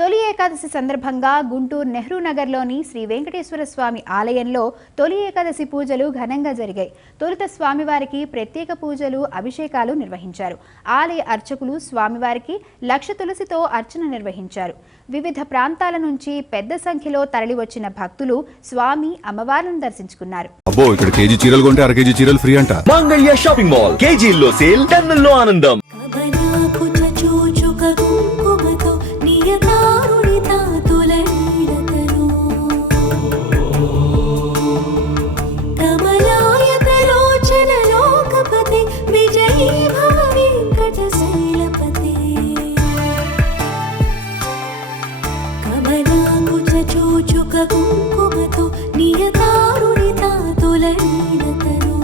తొలి ఏకాదశి సందర్భంగా గుంటూరు నెహ్రూ నగర్లోని శ్రీ వెంకటేశ్వర స్వామి ఆలయంలో తొలి ఏకాదశి పూజలు ఘనంగా జరిగాయి. తొలుత స్వామివారికి ప్రత్యేక పూజలు, అభిషేకాలు నిర్వహించారు. ఆలయ అర్చకులు స్వామివారికి లక్ష తులసితో అర్చన నిర్వహించారు. వివిధ ప్రాంతాల నుంచి పెద్ద సంఖ్యలో తరలివచ్చిన భక్తులు స్వామి, అమ్మవార్లను దర్శించుకున్నారు. అబ్బో, ఇక్కడ కేజీ చీరలు కొంటే అర కేజీ చీరలు ఫ్రీ అంట. మంగళ్య షాపింగ్ మాల్, కేజీల్లో సేల్, టన్నుల్లో ఆనందం. కుంకుమతో నియతారుణితా తులైనతను